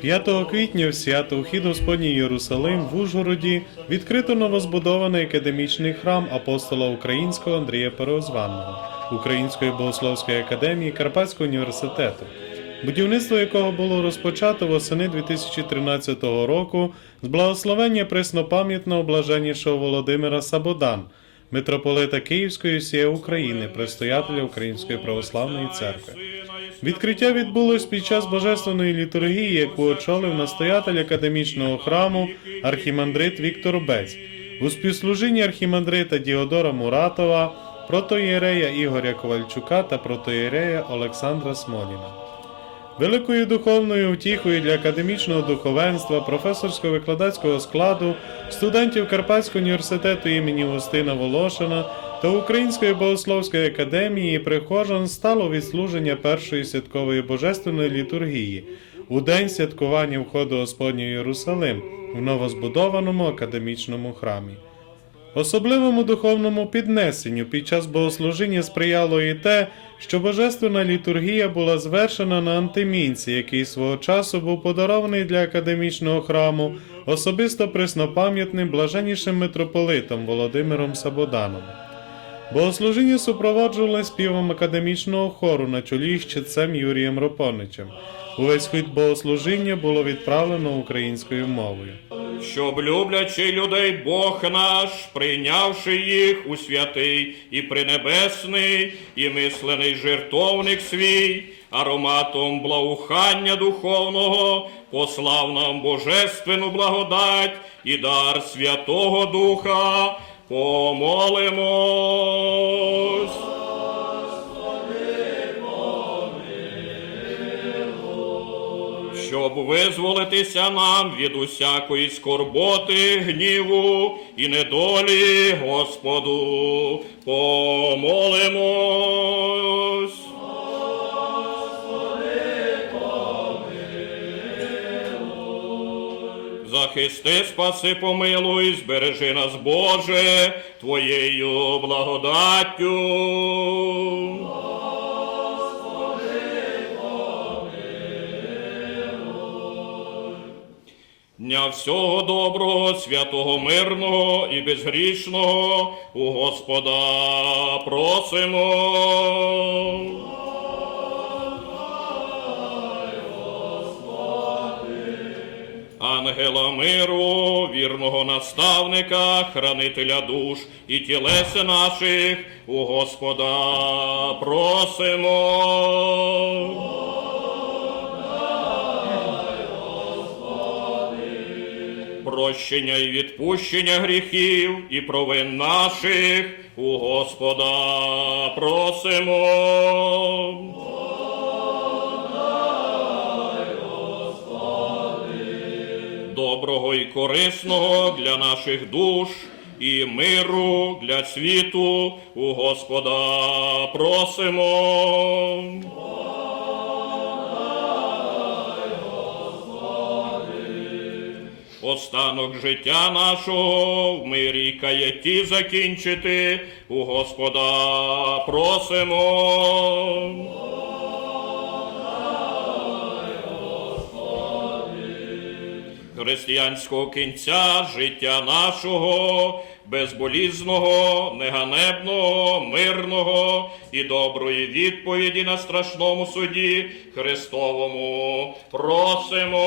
5 квітня в свято Вхід Господній Єрусалим в Ужгороді відкрито новозбудований академічний храм апостола українського Андрія Переозванного Української богословської академії Карпатського університету, будівництво якого було розпочато восени 2013 року з благословення преснопам'ятного блаженнішого Володимира Сабодан, митрополита Київської всієї України, предстоятеля Української православної церкви. Відкриття відбулось під час божественної літургії, яку очолив настоятель академічного храму архімандрит Віктор Бець. У співслужінні архімандрита Діодора Муратова, протоєрея Ігоря Ковальчука та протоєрея Олександра Смоліна. Великою духовною втіхою для академічного духовенства, професорсько-викладацького складу, студентів Карпатського університету імені Устина Волошина та Української богословської академії прихожан стало відслуження першої святкової божественної літургії у день святкування входу Господнього Єрусалим в новозбудованому академічному храмі. Особливому духовному піднесенню під час богослужіння сприяло і те, що божественна літургія була звершена на антимінці, який свого часу був подарований для академічного храму особисто преснопам'ятним блаженнішим митрополитом Володимиром Сабоданом. Богослужіння супроводжували співом академічного хору на чолі з читцем Юрієм Ропоничем. Увесь хід богослужіння було відправлено українською мовою. щоб люблячи людей Бог наш, прийнявши їх у святий і пренебесний, і мислений жертовник свій, ароматом благоухання духовного, послав нам божественну благодать і дар Святого Духа, помолимось. щоб визволитися нам від усякої скорботи, гніву і недолі, Господу, помолимось. Захисти, спаси, помилуй, збережи нас, Боже, Твоєю благодаттю. Дня всього доброго, святого, мирного і безгрішного у Господа просимо. Ангела миру, вірного наставника, хранителя душ і тілес наших у Господа просимо. прощення і відпущення гріхів і провин наших у Господа просимо. І корисного для наших душ і миру для світу у Господа просимо. Останок життя нашого в мирі й каяті закінчити, у Господа просимо. Християнського кінця життя нашого, безболізного, неганебного, мирного і доброї відповіді на страшному суді Христовому просимо.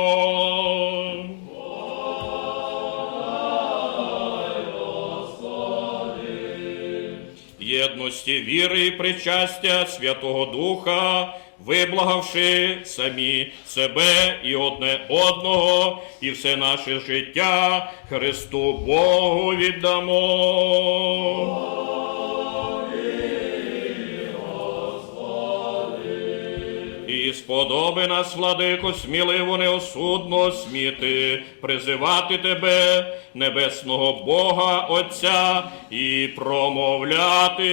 єдності віри і причастя Святого Духа, виблагавши самі себе і одне одного, і все наше життя Христу Богу віддамо. І сподоби нас, владико, сміливо неосудно сміти, призивати тебе, небесного Бога Отця, і промовляти.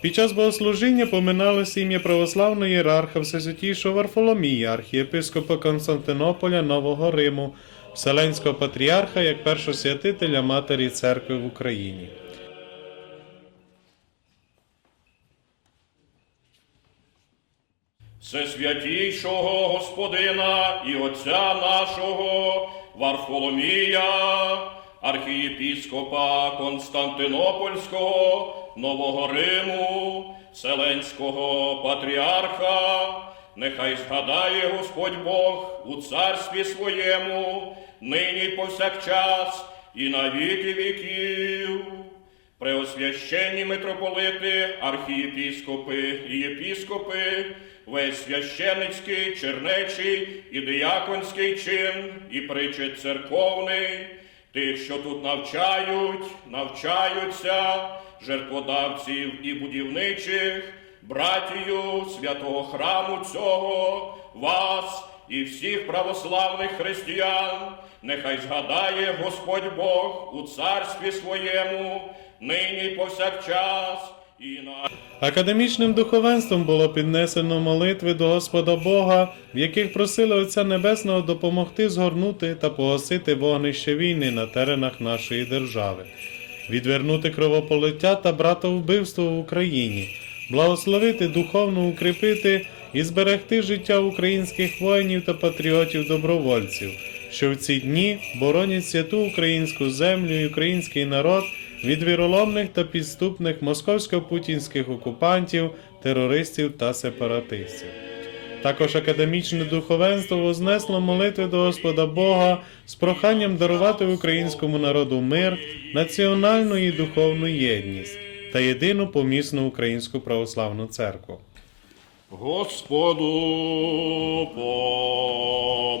Під час богослужіння поминалося ім'я православного ієрарха Всесвятійшого Варфоломія, архієпископа Константинополя Нового Риму, Вселенського патріарха як першосвятителя Матері Церкви в Україні. Всесвятійшого Господина і Отця нашого Варфоломія, архієпіскопа Константинопольського, Нового Риму, Вселенського патріарха, нехай згадає Господь Бог у царстві своєму, нині повсякчас і на віки віків. Преосвященні митрополити, архієпіскопи і єпіскопи, весь священицький, чернечий і дияконський чин, і причет церковний, тих, що тут навчають, навчаються, жертводавців і будівничих, братію святого храму цього, вас і всіх православних християн, нехай згадає Господь Бог у царстві своєму, нині повсякчас. Академічним духовенством було піднесено молитви до Господа Бога, в яких просили Отця Небесного допомогти згорнути та погасити вогнище війни на теренах нашої держави, відвернути кровополиття та братовбивство в Україні, благословити духовно укріпити і зберегти життя українських воїнів та патріотів-добровольців, що в ці дні боронять святу українську землю і український народ від віроломних та підступних московсько-путінських окупантів, терористів та сепаратистів. Також академічне духовенство вознесло молитви до Господа Бога з проханням дарувати українському народу мир, національну і духовну єдність та єдину помісну українську православну церкву. Господу помолимо.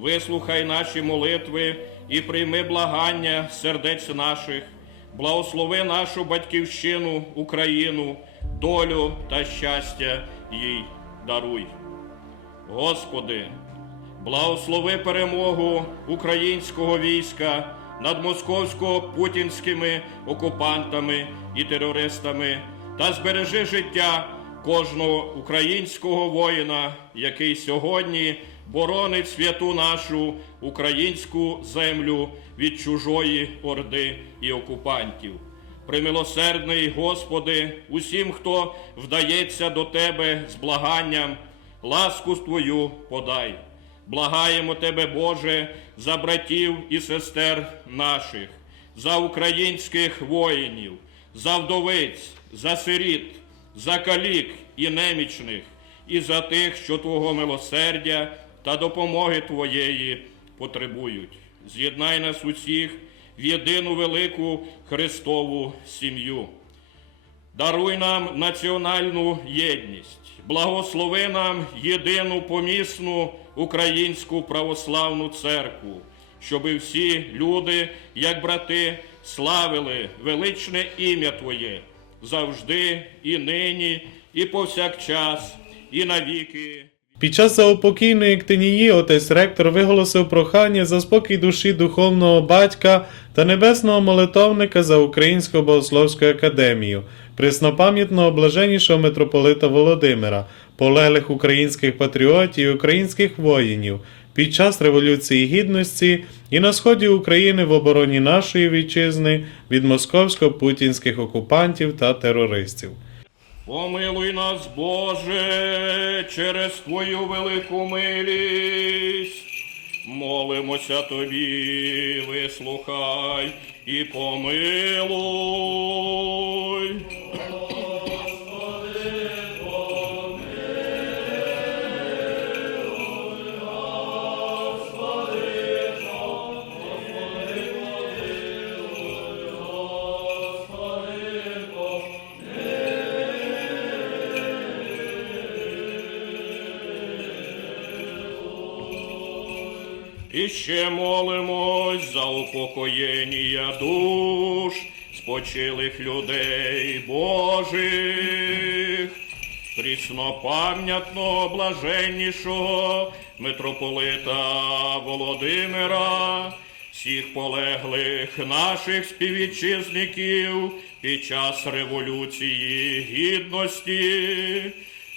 Вислухай наші молитви і прийми благання сердець наших, благослови нашу батьківщину, Україну, долю та щастя їй даруй. Господи, благослови перемогу українського війська над московсько-путінськими окупантами і терористами та збережи життя кожного українського воїна, який сьогодні боронить святу нашу українську землю від чужої орди і окупантів. Примилосердний, Господи, усім, хто вдається до Тебе з благанням, ласку Твою подай. Благаємо Тебе, Боже, за братів і сестер наших, за українських воїнів, за вдовиць, за сиріт, за калік і немічних, і за тих, що Твого милосердя та допомоги Твоєї потребують. З'єднай нас усіх в єдину велику Христову сім'ю. Даруй нам національну єдність, благослови нам єдину помісну українську православну церкву, щоби всі люди, як брати, славили величне ім'я Твоє завжди і нині, і повсякчас, і навіки. Під час заупокійної ктинії отець ректор виголосив прохання за спокій душі духовного батька та небесного молитовника за Українську богословську академію, преснопам'ятного блаженнішого митрополита Володимира, полеглих українських патріотів і українських воїнів під час Революції Гідності і на сході України в обороні нашої вітчизни від московсько-путінських окупантів та терористів. Помилуй нас, Боже, через Твою велику милість. Молимося Тобі, вислухай і помилуй. Ще молимось за упокоєння душ спочилих людей Божих, пріснопам'ятного блаженнішого митрополита Володимира, всіх полеглих наших співвітчизників під час Революції Гідності,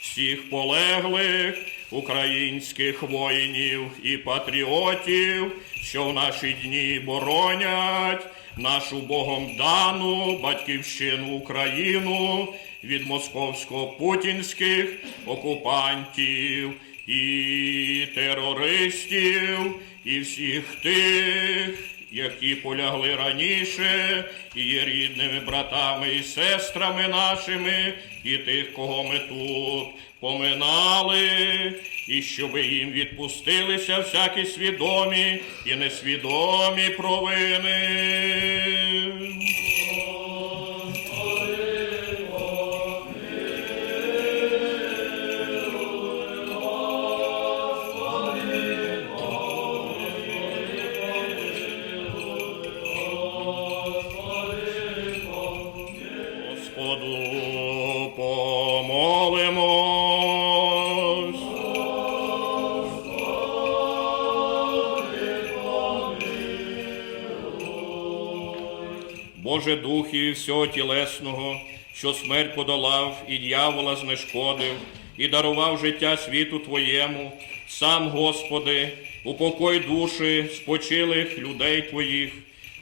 всіх полеглих українських воїнів і патріотів, що в наші дні боронять нашу Богом дану батьківщину Україну від московсько-путінських окупантів і терористів, і всіх тих, які полягли раніше, і є рідними братами і сестрами нашими, і тих, кого ми тут поминали, і щоб їм відпустилися всякі свідомі і несвідомі провини. Боже Духі всього тілесного, що смерть подолав і дьявола знешкодив, і дарував життя світу Твоєму, сам, Господи, упокой душі спочилих людей Твоїх,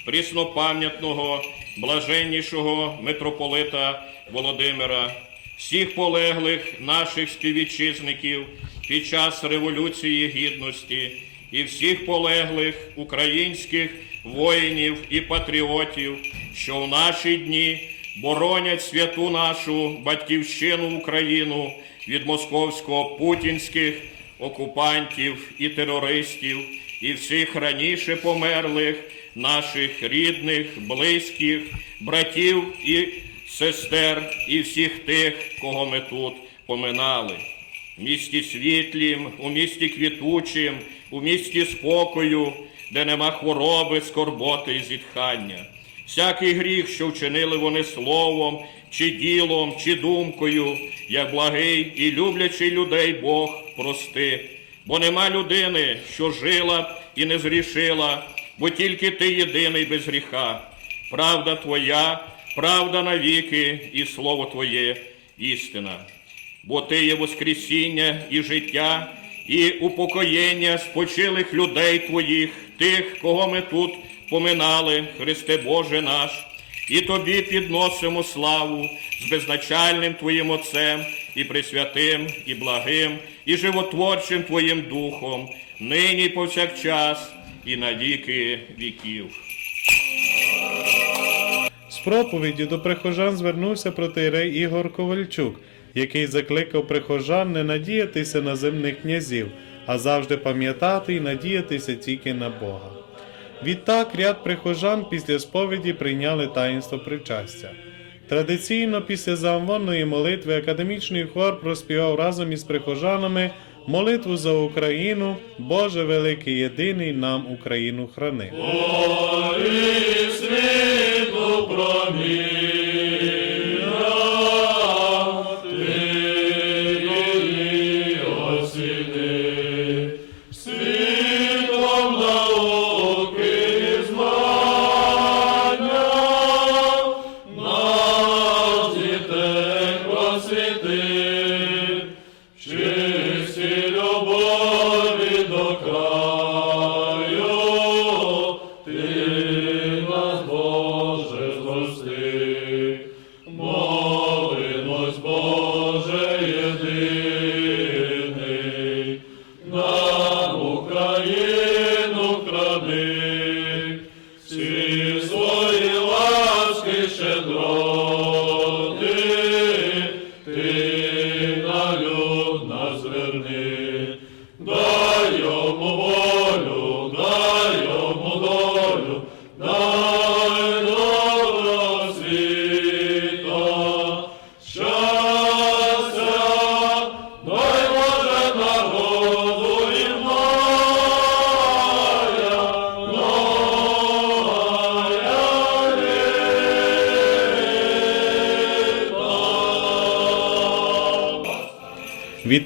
пріснопам'ятного, блаженнішого митрополита Володимира, всіх полеглих наших співвітчизників під час Революції Гідності і всіх полеглих українських воїнів і патріотів, що в наші дні боронять святу нашу батьківщину Україну від московсько-путінських окупантів і терористів, і всіх раніше померлих наших рідних, близьких, братів і сестер, і всіх тих, кого ми тут поминали. В місті світлім, у місті квітучим, у місті спокою, де нема хвороби, скорботи і зітхання. Всякий гріх, що вчинили вони словом, чи ділом, чи думкою, як благий і люблячий людей Бог прости. Бо нема людини, що жила і не зрішила, бо тільки ти єдиний без гріха. Правда Твоя, правда навіки, і слово Твоє істина. Бо Ти є Воскресіння і життя, і упокоєння спочилих людей Твоїх, тих, кого ми тут поминали, Христе Боже наш, і Тобі підносимо славу з безначальним Твоїм Отцем, і пресвятим, і благим, і животворчим Твоїм Духом, нині повсякчас, і на віки віків. З проповіді до прихожан звернувся протиєрей Ігор Ковальчук, який закликав прихожан не надіятися на земних князів, а завжди пам'ятати і надіятися тільки на Бога. Відтак ряд прихожан після сповіді прийняли таїнство причастя. Традиційно після заамвонної молитви академічний хор проспівав разом із прихожанами молитву за Україну, Боже великий єдиний нам Україну храни. Слава Україні!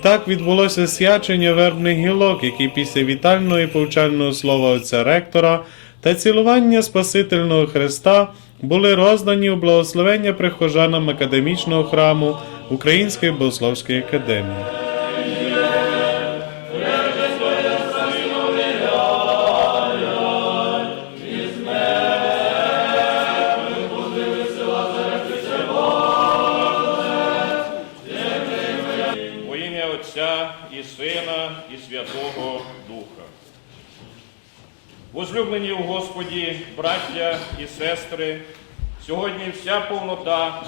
Відтак відбулося свячення вербних гілок, які після вітального і повчального слова отця ректора та цілування Спасительного Христа були роздані у благословення прихожанам академічного храму Української богословської академії. Возлюблені у Господі, браття і сестри, сьогодні вся повнота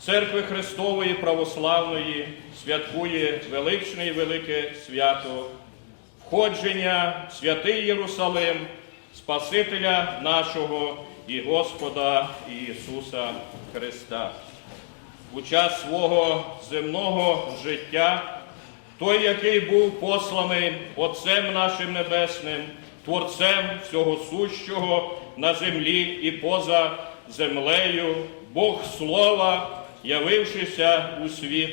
Церкви Христової Православної святкує величне і велике свято, входження в святий Єрусалим, Спасителя нашого і Господа Ісуса Христа. У час свого земного життя, той, який був посланий Отцем нашим Небесним, Творцем всього сущого на землі і поза землею, Бог Слова, явившися у світ,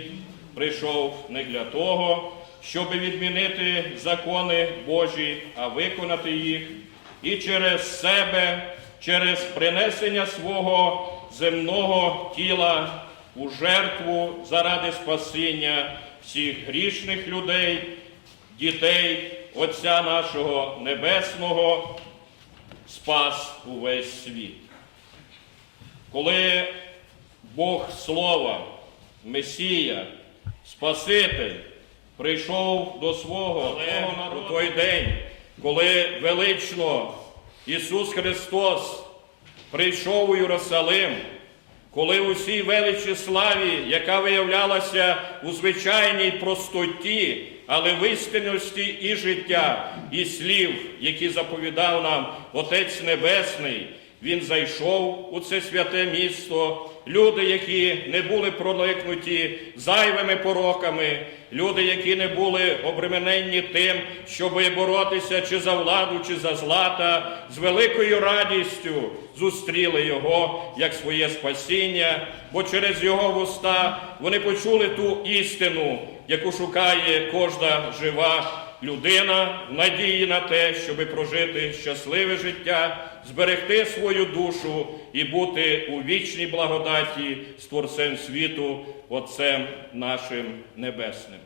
прийшов не для того, щоб відмінити закони Божі, а виконати їх, і через себе, через принесення свого земного тіла у жертву заради спасіння всіх грішних людей, дітей Отця нашого Небесного, спас увесь світ. Коли Бог Слова, Месія, Спаситель прийшов до свого народу у той день, коли велично Ісус Христос прийшов у Єрусалим, коли у всій величі славі, яка виявлялася у звичайній простоті, але в істинності і життя, і слів, які заповідав нам Отець Небесний, Він зайшов у це святе місто. Люди, які не були проникнуті зайвими пороками, люди, які не були обремененні тим, щоб боротися чи за владу, чи за злата, з великою радістю зустріли його як своє спасіння, бо через його вуста вони почули ту істину, яку шукає кожна жива людина в надії на те, щоб прожити щасливе життя, зберегти свою душу і бути у вічній благодаті з Творцем світу, Отцем нашим Небесним.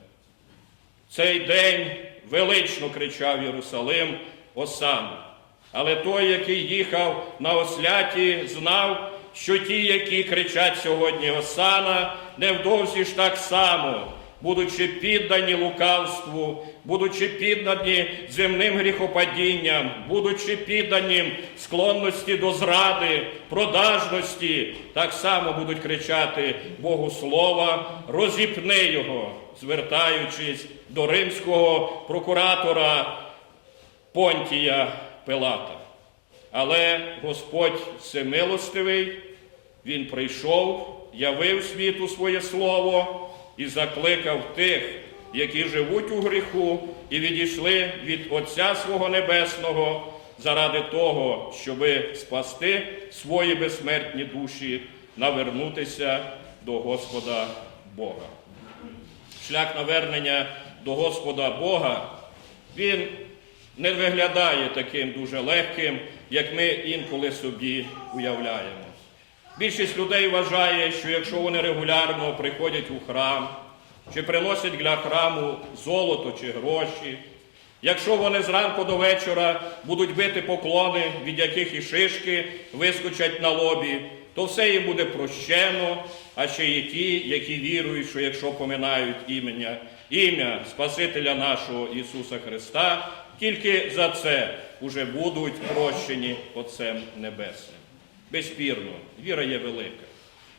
Цей день велично кричав Єрусалим Осана. Але той, який їхав на осляті, знав, що ті, які кричать сьогодні Осана, невдовзі ж так само, будучи піддані лукавству, будучи піддані земним гріхопадінням, будучи піддані склонності до зради, продажності, так само будуть кричати Богу Слова, розіпни його, звертаючись до римського прокуратора Понтія Пилата. Але Господь всемилостивий, Він прийшов, явив світу своє слово і закликав тих, які живуть у гріху і відійшли від Отця свого Небесного заради того, щоби спасти свої безсмертні душі, навернутися до Господа Бога. Шлях навернення до Господа Бога, він не виглядає таким дуже легким, як ми інколи собі уявляємо. Більшість людей вважає, що якщо вони регулярно приходять у храм, чи приносять для храму золото чи гроші, якщо вони зранку до вечора будуть бити поклони, від яких і шишки вискочать на лобі, то все їм буде прощено, а ще є ті, які вірують, що якщо поминають ім'я, ім'я Спасителя нашого Ісуса Христа, тільки за це уже будуть прощені Отцем Небесним. Безспірно, віра є велика.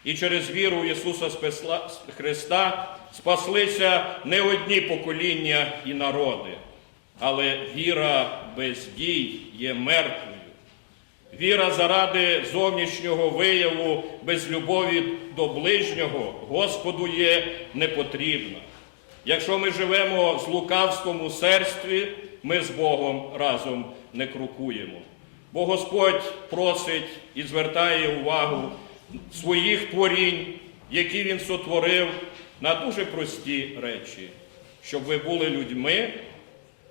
І через віру Ісуса Христа спаслися не одні покоління і народи, але віра без дій є мертвою. Віра заради зовнішнього вияву без любові до ближнього Господу є непотрібна. Якщо ми живемо з лукавством у серстві, ми з Богом разом не крокуємо. Бо Господь просить і звертає увагу своїх творінь, які Він сотворив, на дуже прості речі. щоб ви були людьми,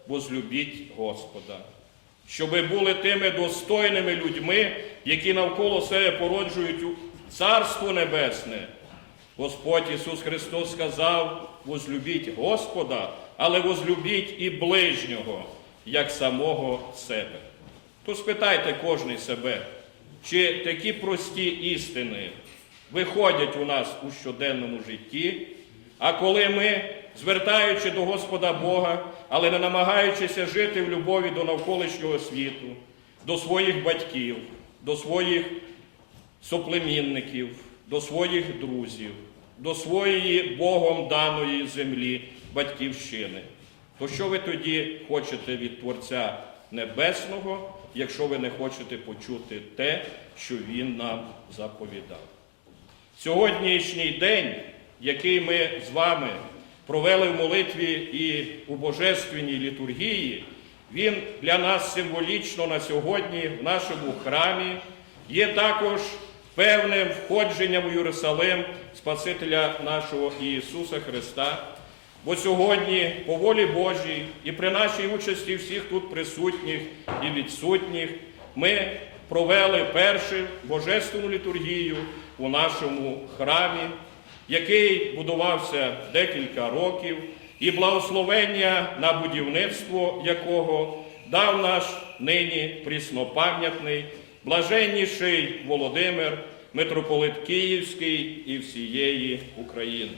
возлюбіть Господа. Щоб ви були тими достойними людьми, які навколо себе породжують Царство Небесне. Господь Ісус Христос сказав, возлюбіть Господа, але возлюбіть і ближнього, як самого себе. То спитайте кожний себе, чи такі прості істини виходять у нас у щоденному житті, а коли ми, звертаючи до Господа Бога, але не намагаючися жити в любові до навколишнього світу, до своїх батьків, до своїх соплемінників, до своїх друзів, до своєї Богом даної землі, батьківщини. То що ви тоді хочете від Творця Небесного, якщо ви не хочете почути те, що Він нам заповідав? Сьогоднішній день, який ми з вами провели в молитві і у божественній літургії, він для нас символічно на сьогодні в нашому храмі є також певним входженням у Єрусалим Спасителя нашого Ісуса Христа. Бо сьогодні, по волі Божій і при нашій участі всіх тут присутніх і відсутніх, ми провели першу божественну літургію у нашому храмі, який будувався декілька років, і благословення на будівництво якого дав наш нині пріснопам'ятний, блаженніший Володимир, митрополит Київський і всієї України.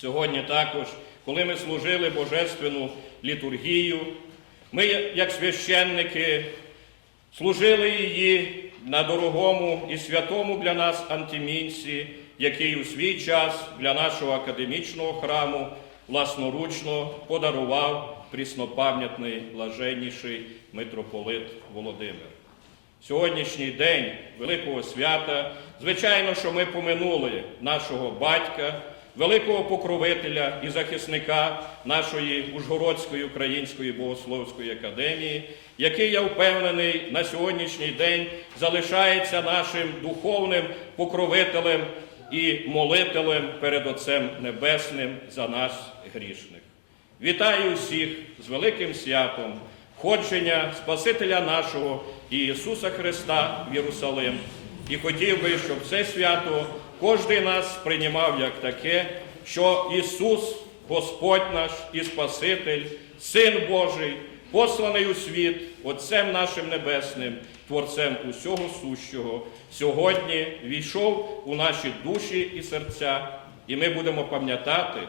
Сьогодні також, коли ми служили божественну літургію, ми, як священники, служили її на дорогому і святому для нас антимінці, який у свій час для нашого академічного храму власноручно подарував пріснопам'ятний блаженніший митрополит Володимир. Сьогоднішній день Великого свята, звичайно, що ми поминули нашого батька, великого покровителя і захисника нашої Ужгородської української богословської академії, який, я впевнений, на сьогоднішній день залишається нашим духовним покровителем і молителем перед Отцем Небесним за нас грішних. Вітаю всіх з великим святом входження Спасителя нашого Ісуса Христа в Єрусалим. І хотів би, щоб це свято кожен нас сприймав як таке, що Ісус, Господь наш і Спаситель, Син Божий, посланий у світ Отцем нашим Небесним, Творцем усього сущого, сьогодні війшов у наші душі і серця, і ми будемо пам'ятати,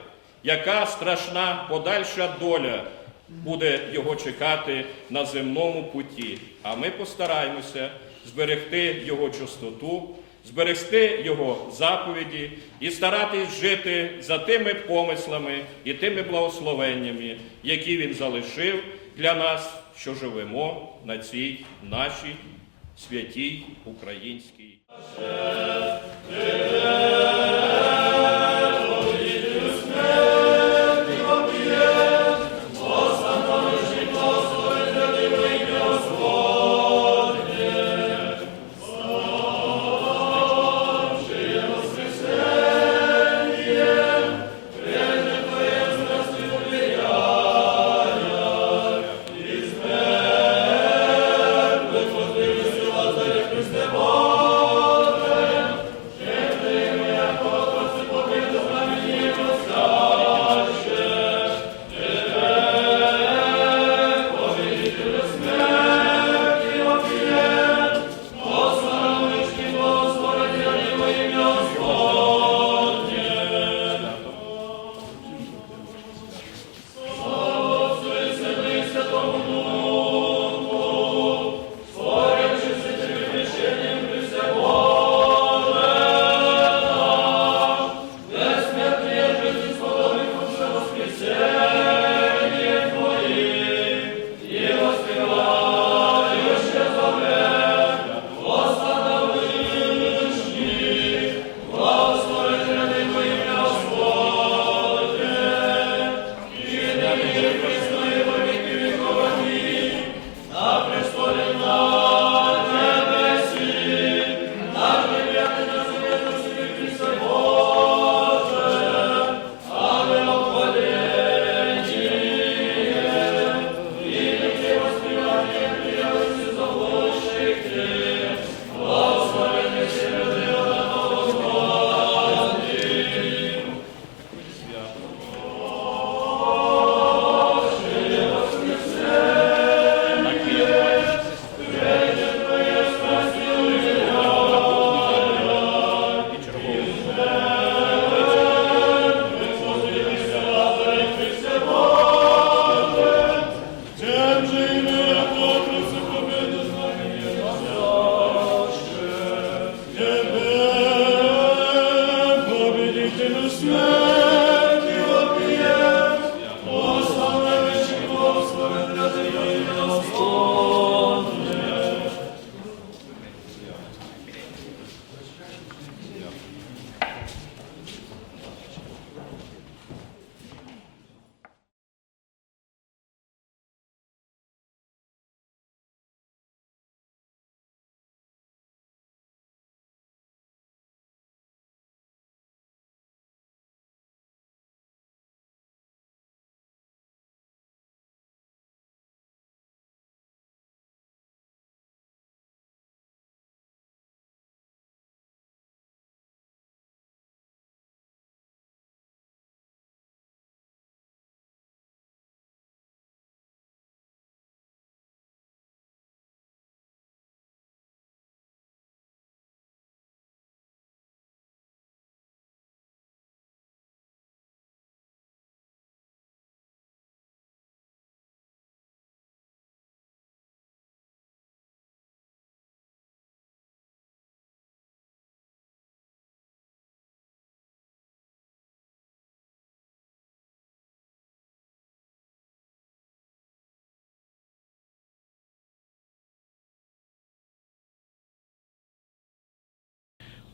яка страшна подальша доля буде його чекати на земному путі. А ми постараємося зберегти його чистоту, зберегти його заповіді і старатись жити за тими помислами і тими благословеннями, які він залишив для нас, що живемо на цій нашій святій українській.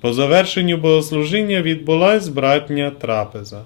По завершенню богослужіння відбулась братня трапеза.